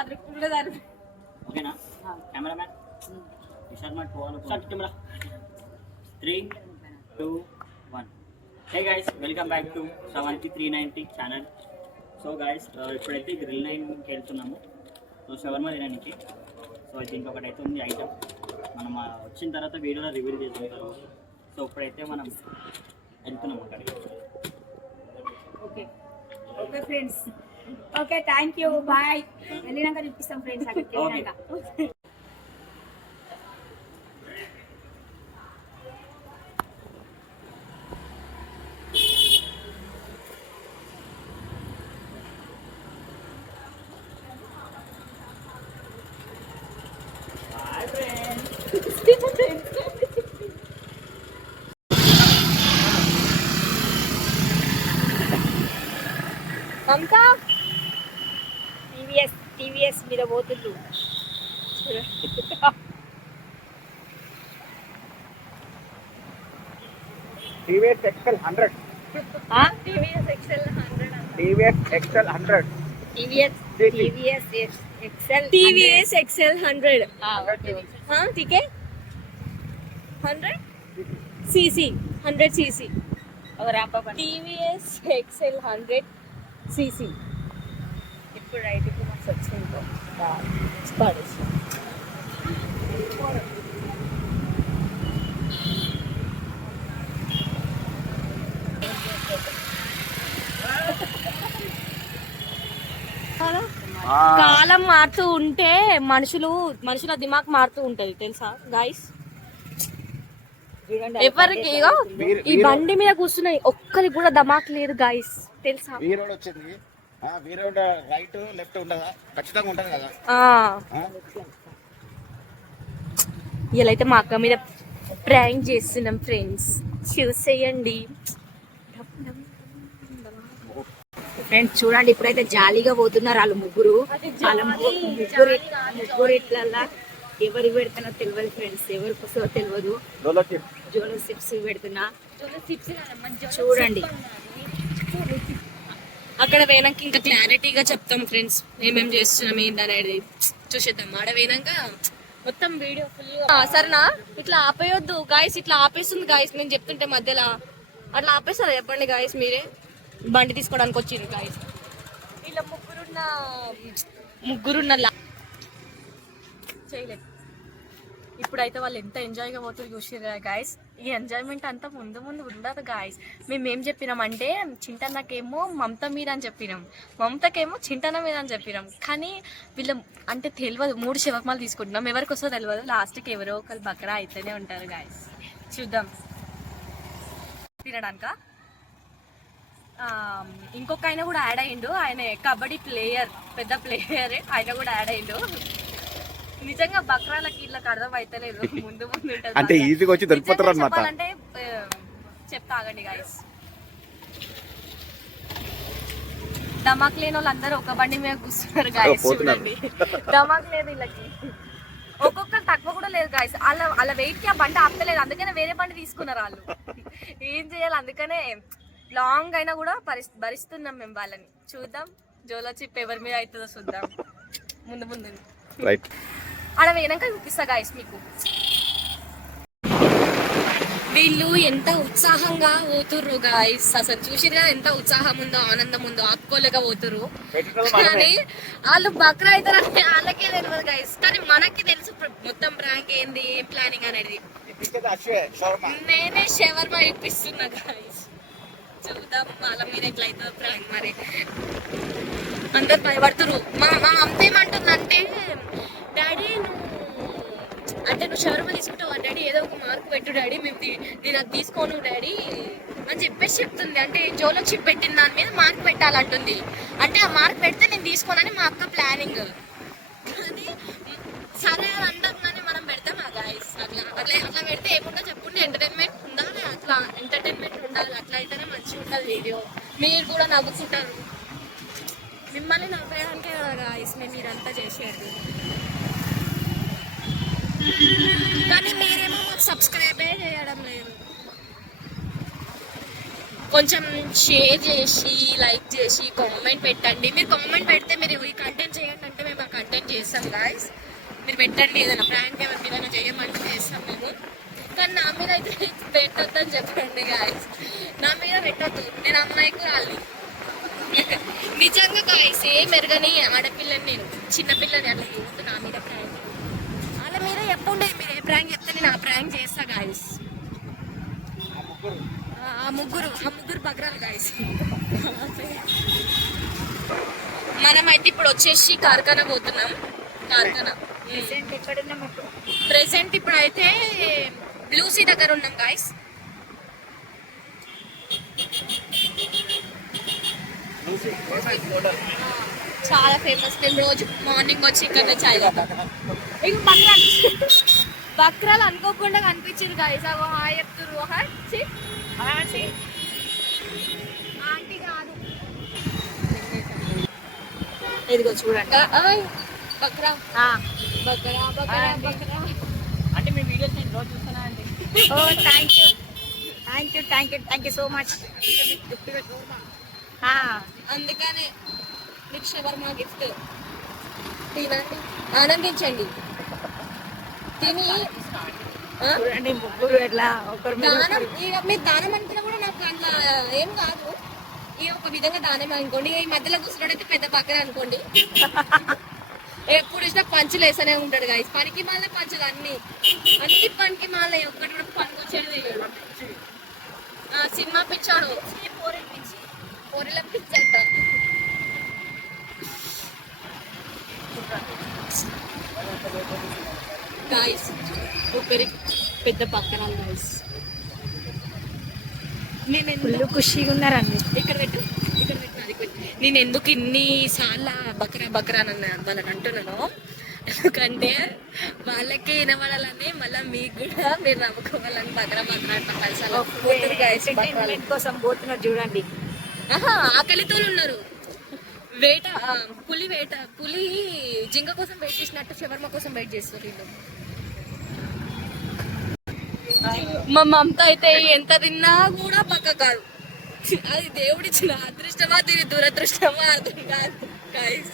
ఓకేనా cameraman Sharma 2 camera 3 2 1 hey guys welcome back to Sravanthi 390 channel. So guys ఇప్పుడైతే grill లైన్కి వెళ్తున్నాము. సో షవర్మా తినడానికి. సో దీనికి ఒకటైతే ఉంది ఐటమ్, మనం వచ్చిన తర్వాత వీడియోలో రివ్యూ చేసుకుంటాము. సో ఇప్పుడైతే మనం వెళ్తున్నాము అక్కడికి. Okay okay friends, okay thank you, bye. వెళ్ళినాక చూపిస్తాం ఫ్రెండ్స్ అక్కడికి వెళ్ళినాక. మమతా టీవీఎస్ మీద పోతుండ్రు. TVS XL 100. TVS XL 100. TVS XL 100. TVS XL 100. हाँ ठीक है, 100 सीसी 100 सीसी और आप टीवीएस एक्सेल 100 सीसी. ఇప్పుడు రైట్ మాకు వచ్చింది పడేసి కాలం మారుతూ ఉంటే మనుషుల దిమాగ్ మారుతూ ఉంటది తెలుసా గైస్. ఎవరికి ఈ బండి మీద కూర్చున్నాయి ఒక్కరికి కూడా దమాక్ లేదు గైస్ తెలుసా. వీరోడ్ వచ్చింది, వీరోడ్ రైట్ లెఫ్ట్ ఉండదా? ఖచ్చితంగా ఉంటది కదా. ఇలా అయితే మా అక్క మీద ప్రాంక్ చేస్తున్నాం ఫ్రెండ్స్, చూసేయండి. ఫ్రెండ్స్ చూడండి, ఇప్పుడైతే జాలీగా పోతున్నారు వాళ్ళు ముగ్గురు. ముగ్గురు ఇట్లా ఎవరికి పెడుతున్నా తెలియదు ఫ్రెండ్స్, ఎవరికి వస్తుందో తెలియదు. జోలో సిప్స్ పెడుతున్నా చూడండి. అక్కడ పోయినాక ఇంకా క్లారిటీగా చెప్తాం ఫ్రెండ్స్ ఏమేమి చేస్తున్నాం ఏంటనేది చూసేద్దాం. ఆడ పోయినాక మొత్తం వీడియో ఫుల్. సరేనా, ఇట్లా ఆపేయొద్దు గాయస్, ఇట్లా ఆపేస్తుంది గాయస్ నేను చెప్తుంటే మధ్యలో. అట్లా ఆపేస్తారా చెప్పండి గాయస్ మీరే. బండి తీసుకోవడానికి వచ్చింది గాయస్. ఇలా ముగ్గురున్న చేయలేదు. ఇప్పుడైతే వాళ్ళు ఎంత ఎంజాయ్గా పోతారు చూసారు కదా గాయస్. ఈ ఎంజాయ్మెంట్ అంతా ముందు ఉండదు గాయస్. మేమేం చెప్పినామంటే చింటన్నకేమో మమత మీద అని చెప్పినాం, మమతకేమో చింటన్న మీద అని చెప్పినాం. కానీ వీళ్ళ అంటే తెలియదు, 3 శివమాలు తీసుకుంటున్నాం, ఎవరికి వస్తుందో తెలియదు. లాస్ట్కి ఎవరో ఒకరు బకరా అయితేనే ఉంటారు గాయస్. చూద్దాం. తినడానిక ఇంకొక ఆయన కూడా యాడ్ అయ్యిండు, ఆయన కబడ్డీ ప్లేయర్, పెద్ద ప్లేయరే, ఆయన కూడా యాడ్ అయ్యిండు. నిజంగా బక్రాలకి ఇళ్ళకి అర్థం అయితలేదు, ముందు అంటే ఈజీగా వచ్చి దొరికిపోతారు అన్నమాట. అంటే చెప్తా ఆగండి గాయస్. దమాక్ లేని వాళ్ళందరూ ఒక బండి మీద కూర్చున్నారు గాయస్. చూడండి దమాక్ లేదు వీళ్ళకి, ఒక్కొక్కరు తక్కువ కూడా లేదు గాయస్. వాళ్ళ వెయిట్ కి ఆ బండి ఆపలేదు, అందుకనే వేరే బండి తీసుకున్నారు వాళ్ళు. ఏం చేయాలి, అందుకనే లాంగ్ అయినా కూడా భరిస్తున్నాం మేము వాళ్ళని. చూద్దాం జోలో చిప్ ఎవరి మీద అవుతుందో చూద్దాం ముందు. అలా వేయనాక చూపిస్తా గాయస్ మీకు. వీళ్ళు ఎంత ఉత్సాహంగా పోతుర్రు గాయస్, అసలు చూసిరు కదా ఎంత ఉత్సాహం ఉందో, ఆనందం ఉందో, ఆపుకోలేక పోతుర్రు. కానీ వాళ్ళు బక్రా అవుతారని వాళ్ళకే తెలియదు గాయస్, కానీ మనకి తెలుసు మొత్తం ప్రాంక్ ఏంది, ఏం ప్లానింగ్ అనేది. నేనే షవర్మా ఇప్పిస్తున్నా గాయస్, చూద్దాం వాళ్ళ మీద ఎట్లా అవుతుందో ప్రాంక్. మరి అందరు భయపడుతురు. మా అమ్మ ఏమంటుందంటే, డాడీ నువ్వు షవర్మా తీసుకుంటావు డాడీ, ఏదో ఒక మార్క్ పెట్టు డాడీ, నేను అది తీసుకోను డాడీ అని చెప్పేసి చెప్తుంది. అంటే జోలో చిప్ పెట్టిన దాని మీద మార్క్ పెట్టాలంటుంది. అంటే ఆ మార్క్ పెడితే నేను తీసుకోనని మా అక్క ప్లానింగ్. కానీ సరే అని అంటాం, మనం పెడతాం ఆ గాయస్. అట్లా పెడితే ఏముంటో చెప్పండి, ఎంటర్టైన్మెంట్ ఉండాలి, అట్లా ఎంటర్టైన్మెంట్ ఉండాలి. అట్లా అయితేనే మంచిగా ఉంటుంది వీడియో, మీరు కూడా నవ్వుకుంటారు. మిమ్మల్ని నవ్వేయడానికే కదా గాయస్ మేము మీరంతా చేసేది. కానీ మీరేమో మాకు సబ్స్క్రైబే చేయడం లేదు. కొంచెం షేర్ చేసి, లైక్ చేసి, కామెంట్ పెట్టండి. మీరు కామెంట్ పెడితే మీరు ఈ కంటెంట్ చేయండి అంటే మేము ఆ కంటెంట్ ప్రాంక్ చేస్తాం గాయస్. మీరు పెట్టండి, ఏదైనా ప్రాంక్ ఎవరి మీద చేయమంటే చేస్తాం మేము. కానీ నా మీద అయితే పెట్టొద్దు అని చెప్పండి గాయస్. నా మీద పెట్టొద్దు, నేను అమ్మాయికి రాలి. నిజంగా గాయస్, ఏం ఎరగని ఆడపిల్లని, నేను చిన్నపిల్లని, అట్లా యూత్ నా మీద ప్రాంక్. వాళ్ళ మీద చెప్పండి, మీరు ఏ ప్రాంక్ చెప్తే నేను ఆ ప్రాంక్ చేస్తా గాయస్. ఆ ముగ్గురు బగ్రాలు గాయస్. మనమైతే ఇప్పుడు వచ్చేసి కార్ఖానా పోతున్నాం. కార్ఖానా ప్రెసెంట్ ఇప్పుడు అయితే బ్లూసీ దగ్గర ఉన్నాం గాయస్. చాలా ఫేమస్. మేము రోజు మార్నింగ్ వచ్చి ఇక్కడ చాయ్ తాగుతాం. ఇంక బక్రాలు అనుకోకుండా కనిపించారు గాయస్. అగో హాయ్ చెప్తురు. ఆంటీ కాదు, ఇదిగో చూడండి. బక్రా బక్రా బక్రా బక్రా అంటే మీ వీడియోస్ నేను రోజు చూస్తున్నా అండి. ఓ థ్యాంక్ యూ సో మచ్. అందుకనే మీకు షవర్మా గిఫ్ట్. తినండి, ఆనందించండి. తిని చూడండి ముగ్గురు ఎట్లా ఒకరు దానం. ఇక మీరు దానం అనుకున్నా కూడా నాకు అట్లా ఏం కాదు. ఈ ఒక విధంగా దానం అనుకోండి. ఈ మధ్యలో కూర్చున్నాడైతే పెద్ద పక్కన అనుకోండి. ఎప్పుడు ఇచ్చినా పంచులు వేస్తూనే ఉంటాడు గాయస్. పనికి మాలే పంచులు అన్ని పనికి మాలే. ఒక్కటి కూడా పనికి వచ్చేది సినిమా పిచ్చాడు. పొరిల పిచ్చంట గాయస్. ఒకరి పెద్ద పక్కన గాయస్. నేను ఫుల్ ఖుషిగా ఉన్నారండి. ఇక్కడ పెట్టు. నేను ఎందుకు ఇన్ని సార్లు బక్రా అని వాళ్ళని అంటున్నాను, ఎందుకంటే వాళ్ళకి వినబడాలని, మళ్ళీ మీకు కూడా మీరు నమ్ముకోవాలని బక్రా అట్లా పైసలు కోసం పోతున్నారు చూడండి. ఆకలితో ఉన్నారు. పులి జింక కోసం వెయిట్ చేసినట్టు షవర్మా కోసం వెయిట్ చేస్తారు వీళ్ళు. మా మమత అయితే ఎంత తిన్నా కూడా పక్క కాదు. అది దేవుడిచ్చిన అదృష్టమా, దీని దురదృష్టమా అర్థం కాదు గైస్.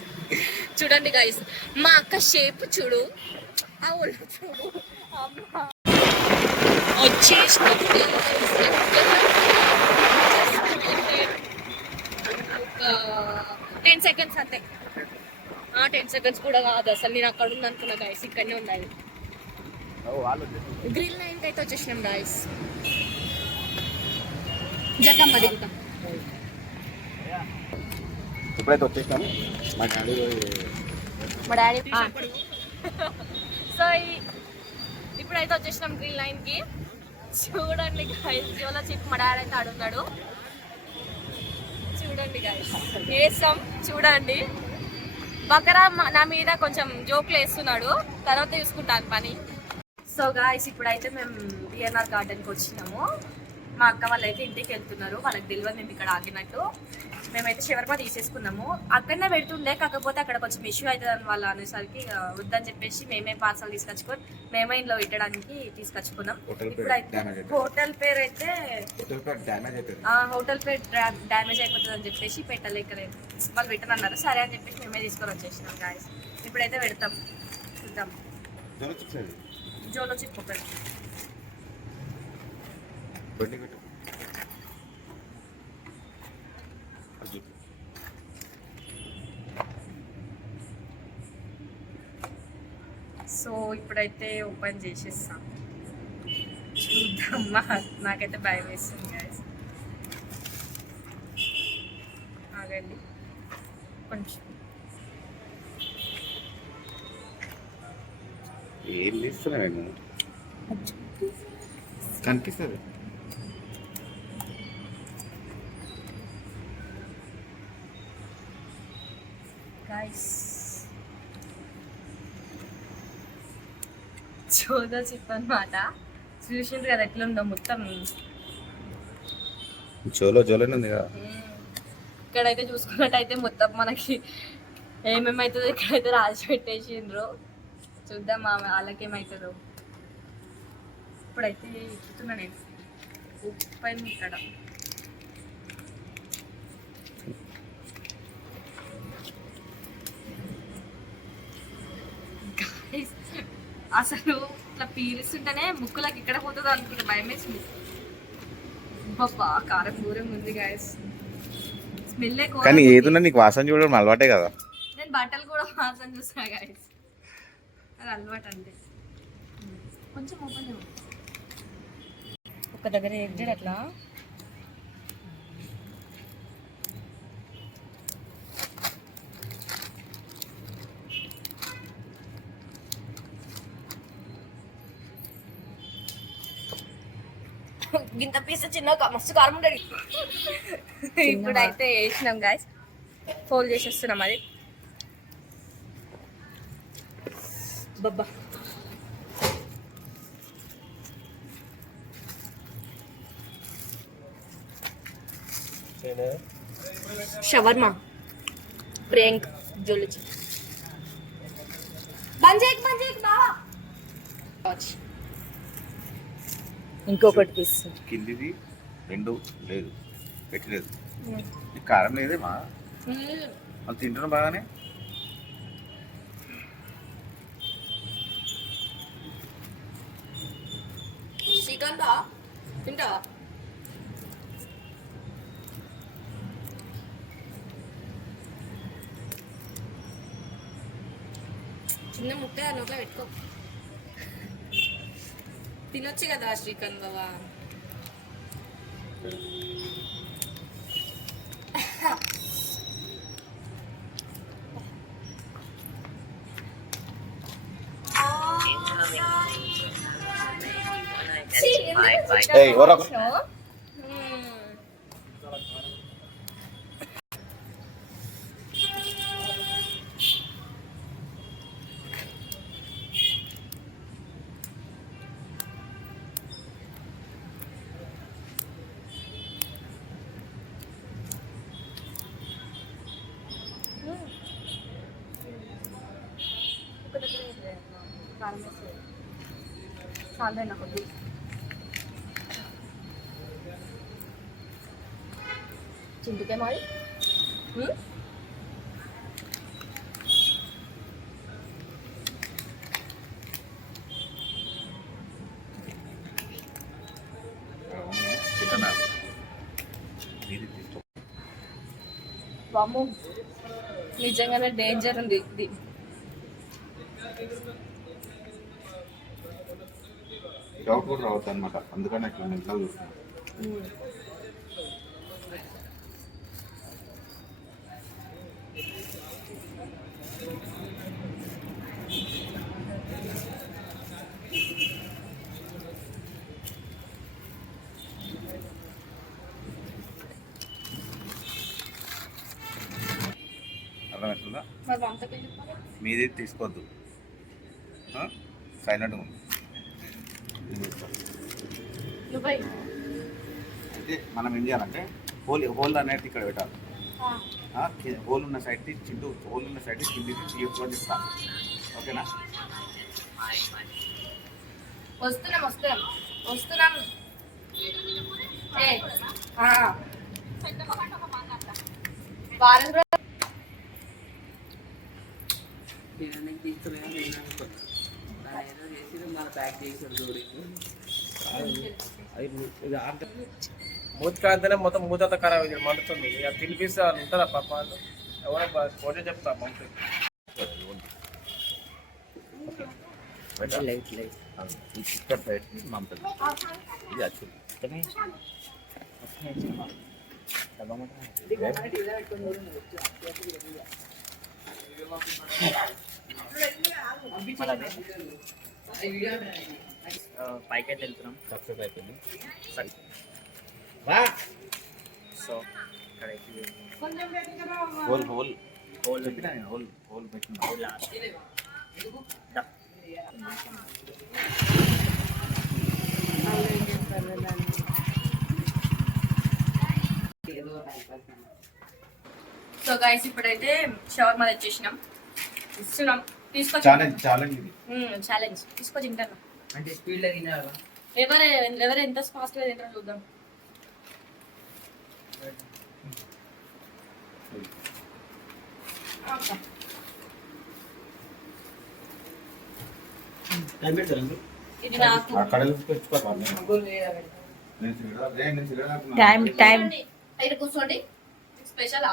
చూడండి గైస్, మా అక్క షేప్ చూడు, ఆ ఒళ్ళు చూడు. వచ్చేసి 10 seconds అంతే. 10 seconds కూడా కాదు అసలు. నేను అక్కడ ఉంది అనుకున్నా గైస్, ఇక్కడనే ఉన్నాయి. గ్రిల్ లైన్కి అయితే వచ్చేసినాం గైస్. జరగమ్మ దిగుతాం. ఇప్పుడైతే వచ్చేసాము. మా డాడీ సో ఇప్పుడైతే వచ్చేసినాం గ్రీన్ లైన్ కి. చూడండి గైస్, జోలో చెప్పి మా డాడీ అయితే ఆడున్నాడు. చూడండి గైస్, వేసాం చూడండి. బకరా నా మీద కొంచెం జోక్లు వేస్తున్నాడు, తర్వాత చూసుకుంటాను పని. సో గాయస్, ఇప్పుడైతే మేము బిఎన్ఆర్ గార్డెన్కి వచ్చినాము. మా అక్క వాళ్ళు అయితే ఇంటికి వెళ్తున్నారు. వాళ్ళకి తెలియదు మేము ఇక్కడ ఆగినట్టు. మేమైతే షవర్మా తీసేసుకున్నాము. అక్కడనే పెడుతుండే, కాకపోతే అక్కడ కొంచెం ఇష్యూ అవుతుంది వాళ్ళ అనేసరికి వద్దని చెప్పేసి మేమే పార్సల్ తీసుకొచ్చుకొని మేమే ఇంట్లో పెట్టడానికి తీసుకొచ్చుకున్నాం. ఇప్పుడైతే హోటల్ పేరు అయితే హోటల్ పేరు డ్యామేజ్ అయిపోతుంది అని చెప్పేసి పెట్టలేకలేదు. వాళ్ళు పెట్టనన్నారు. సరే అని చెప్పేసి మేమే తీసుకొని వచ్చేసినాం గాయస్. ఇప్పుడైతే పెడతాం, చూద్దాం. జోలో చిప్ ఒకటి సో ఇప్పుడైతే ఓపెన్ చేసేస్తాం, చూద్దాం. నాకైతే భయం వేస్తుంది గాయస్. ఆగండి కొంచెం. ఏం చేస్తున్నాను కనిపిస్తుంది. గాయస్ చోదో చిప్ అనమాట. చూసిండ్రు కదా ఎట్లుందో మొత్తం. జోలోనే ఉంది కదా. ఇక్కడైతే చూసుకున్నట్టయితే మొత్తం మనకి ఏమేమవుతుందో ఇక్కడైతే రాసి పెట్టేసిండ్రు. చూద్దాం వాళ్ళకేమవుతుందో. ఇప్పుడైతే ఎక్కుతున్నా నేను. ఓపెన్ ఇక్కడ. అసలు ఇట్లా పీలుస్తుంటేనే ముక్కులకు ఇక్కడ పోతుంది అనుకుంటే భయం వేసింది. బాబా కారం దూరంగా ఉంది గాయస్. స్మెల్ కానీ ఏదున్నా నీకు వాసన చూడడం అలవాటే కదా. నేను బట్టలు కూడా వాసన చూస్తున్నా గాయస్, అది అలవాటు అంటే. కొంచెం ఓపెన్ ఒక దగ్గర ఎగ్జాడ్ అట్లా. గింత పీస్ చిన్న మస్తు కారం ఉండదు. ఇప్పుడైతే వేసినాం గాయస్, ఫోల్డ్ చేసేస్తున్నాం. అది బాబా షవర్మా ప్రేంక్ జోలిచి బంజేక్ బావా. ఇంకొకటి పీస్ కిందిది 2 లేదు పెట్టలేదు. నీకు కారం లేదేమా? అది తింటున్నా బాగానే. చికెన్ తింటా. చిన్న ముక్క నోట్లో పెట్టుకో, తినొచ్చు కదా శ్రీకాంత్ బావా. చింతకాయ మాది వాము నిజంగానే డేంజర్ ఉంది ఇది. డౌట్ కూడా రావద్దు అనమాట, అందుకని అట్లా ఇంట్లో చూస్తున్నాను. అర్థమవుతుందా? మీది తీసుకోవద్దు, సైలెంట్గా ఉంది. అయితే మనం ఏం చేయాలంటే హోల్ అనేది ఇక్కడ పెట్టాలి. హోల్ ఉన్న సైడ్ చింటూ, హోల్ ఉన్న సైడ్ కింది తీసుకొని ఇస్తాను. ఓకేనా? వస్తున్నాం. మూతి కాంతనే మొత్తం మూతంతా ఖరాబ్ అయింది, మండుతుంది. తినిపిస్తే వాళ్ళు ఉంటారా పాప, వాళ్ళు ఎవరో పోతే చెప్తా పంపి. పైకి అయితే వెళ్తున్నాం, సక్సెస్ అయిపోయింది. సో ఇక్కడైతే హోల్ హోల్ హోల్ పెట్టినా, హోల్ హోల్ పెట్టినా. లాస్ట్ సో గైస్ ఇప్పుడైతే షవర్మా తెచ్చేసినాం, ఇస్తున్నాం. తీసుకొచ్చి ఛాలెంజ్ తీసుకొచ్చి తింటాను అంటే స్పీడ్లో తినాలా? ఎవరు ఎంత ఫాస్ట్గా తింటారో చూద్దాం. ఇది నాకు అక్కడ తెచ్చుకోవాలి నేను సిగరెట్ టైం ఇక్కడ కూర్చోండి స్పెషల్